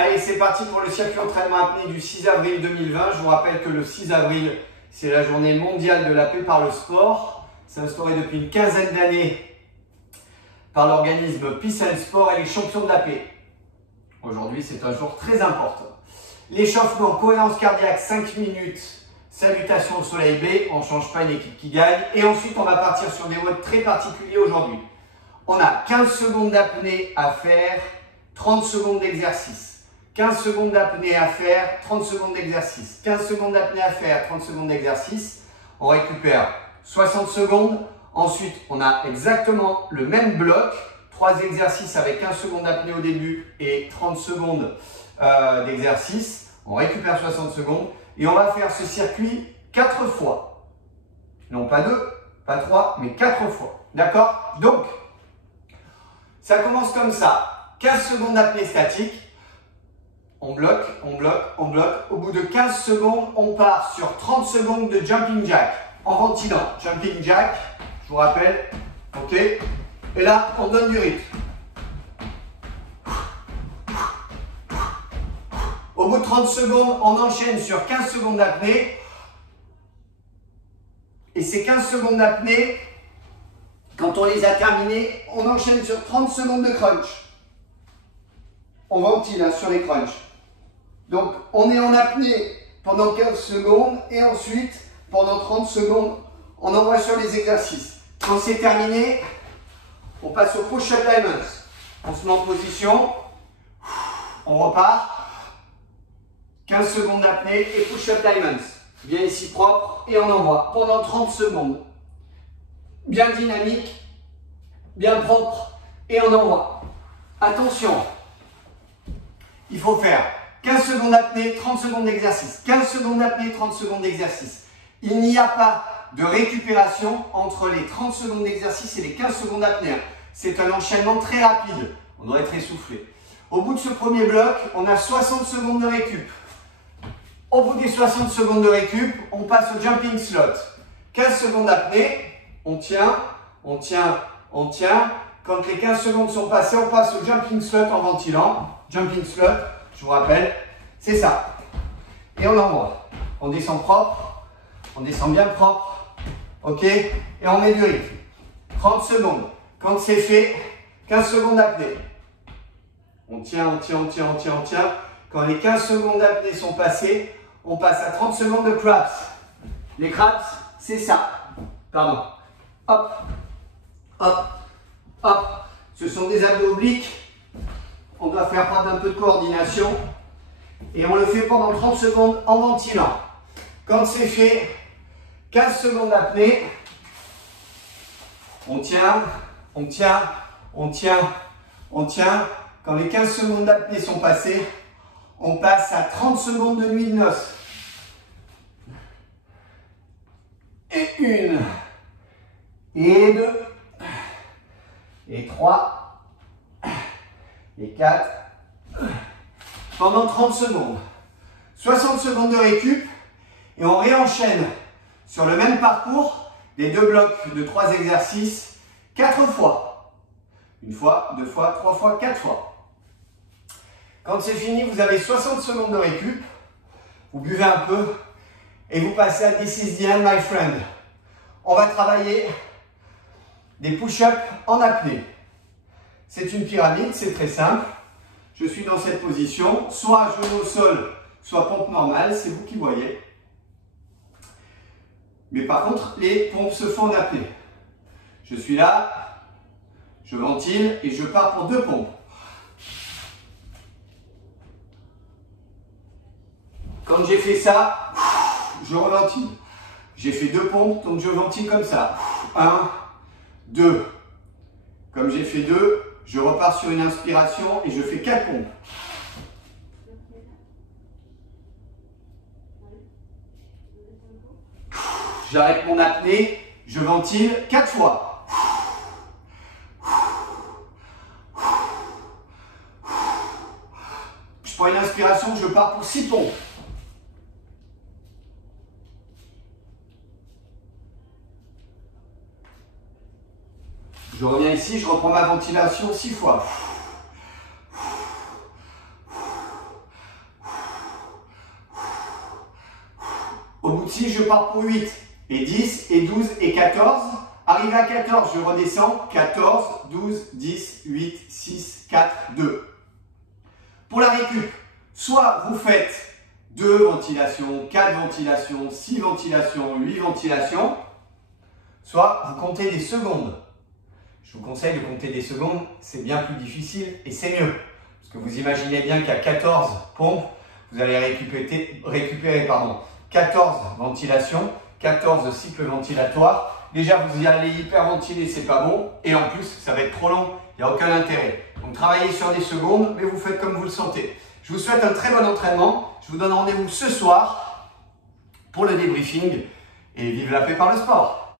Allez, c'est parti pour le circuit entraînement apnée du 6 avril 2020. Je vous rappelle que le 6 avril, c'est la journée mondiale de la paix par le sport. C'est instauré depuis une quinzaine d'années par l'organisme Peace and Sport et les champions de la paix. Aujourd'hui, c'est un jour très important. L'échauffement, cohérence cardiaque, 5 minutes. Salutations au soleil B, on ne change pas une équipe qui gagne. Et ensuite, on va partir sur des modes très particuliers aujourd'hui. On a 15 secondes d'apnée à faire, 30 secondes d'exercice. 15 secondes d'apnée à faire, 30 secondes d'exercice. 15 secondes d'apnée à faire, 30 secondes d'exercice. On récupère 60 secondes. Ensuite, on a exactement le même bloc. 3 exercices avec 15 secondes d'apnée au début et 30 secondes d'exercice. On récupère 60 secondes. Et on va faire ce circuit 4 fois. Non pas 2, pas 3, mais 4 fois. D'accord? Donc, ça commence comme ça. 15 secondes d'apnée statique. On bloque, on bloque, on bloque. Au bout de 15 secondes, on part sur 30 secondes de jumping jack en ventilant. Jumping jack, je vous rappelle. OK? Et là, on donne du rythme. Au bout de 30 secondes, on enchaîne sur 15 secondes d'apnée. Et ces 15 secondes d'apnée, quand on les a terminées, on enchaîne sur 30 secondes de crunch. On ventile sur les crunchs. Donc, on est en apnée pendant 15 secondes et ensuite, pendant 30 secondes, on envoie sur les exercices. Quand c'est terminé, on passe au push-up diamonds. On se met en position, on repart. 15 secondes d'apnée et push-up diamonds. Bien ici propre et on envoie pendant 30 secondes. Bien dynamique, bien propre et on envoie. Attention, il faut faire 15 secondes d'apnée, 30 secondes d'exercice. 15 secondes d'apnée, 30 secondes d'exercice. Il n'y a pas de récupération entre les 30 secondes d'exercice et les 15 secondes d'apnée. C'est un enchaînement très rapide. On doit être essoufflé. Au bout de ce premier bloc, on a 60 secondes de récup. Au bout des 60 secondes de récup, on passe au jumping slot. 15 secondes d'apnée, on tient, on tient, on tient. Quand les 15 secondes sont passées, on passe au jumping slot en ventilant. Jumping slot, je vous rappelle, c'est ça. Et on envoie. On descend propre, on descend bien propre. OK? Et on met du rythme. 30 secondes. Quand c'est fait, 15 secondes d'apnée. On tient, on tient, on tient, on tient, on tient. Quand les 15 secondes d'apnée sont passées, on passe à 30 secondes de craps. Les craps, c'est ça. Pardon. Hop, hop, hop. Ce sont des abdos obliques. On doit faire preuve d'un peu de coordination. Et on le fait pendant 30 secondes en ventilant. Quand c'est fait, 15 secondes d'apnée. On tient, on tient, on tient, on tient. Quand les 15 secondes d'apnée sont passées, on passe à 30 secondes de nuit de noces. Et 1, et 2, et 3, et 4, pendant 30 secondes. 60 secondes de récup, et on réenchaîne sur le même parcours des 2 blocs de 3 exercices 4 fois. 1 fois, 2 fois, 3 fois, 4 fois. Quand c'est fini, vous avez 60 secondes de récup, vous buvez un peu et vous passez à This is the end, my friend. On va travailler des push-ups en apnée. C'est une pyramide, c'est très simple. Je suis dans cette position, soit genou au sol, soit pompe normale, c'est vous qui voyez. Mais par contre, les pompes se font en apnée. Je suis là, je ventile et je pars pour 2 pompes. Quand j'ai fait ça, je reventile. J'ai fait 2 pompes, donc je ventile comme ça. 1, 2. Comme j'ai fait 2, je repars sur une inspiration et je fais 4 pompes. J'arrête mon apnée, je ventile 4 fois. Je prends une inspiration, je pars pour 6 pompes. Je reviens ici, je reprends ma ventilation 6 fois. Au bout de 6, je pars pour 8. Et 10, et 12, et 14. Arrivé à 14, je redescends. 14, 12, 10, 8, 6, 4, 2. Pour la récup, soit vous faites 2 ventilations, 4 ventilations, 6 ventilations, 8 ventilations, soit vous comptez des secondes. Je vous conseille de compter des secondes, c'est bien plus difficile et c'est mieux. Parce que vous imaginez bien qu'à 14 pompes, vous allez récupérer 14 ventilations, 14 cycles ventilatoires. Déjà, vous allez hyperventiler, c'est pas bon. Et en plus, ça va être trop long, il n'y a aucun intérêt. Donc, travaillez sur des secondes, mais vous faites comme vous le sentez. Je vous souhaite un très bon entraînement. Je vous donne rendez-vous ce soir pour le débriefing. Et vive la paix par le sport!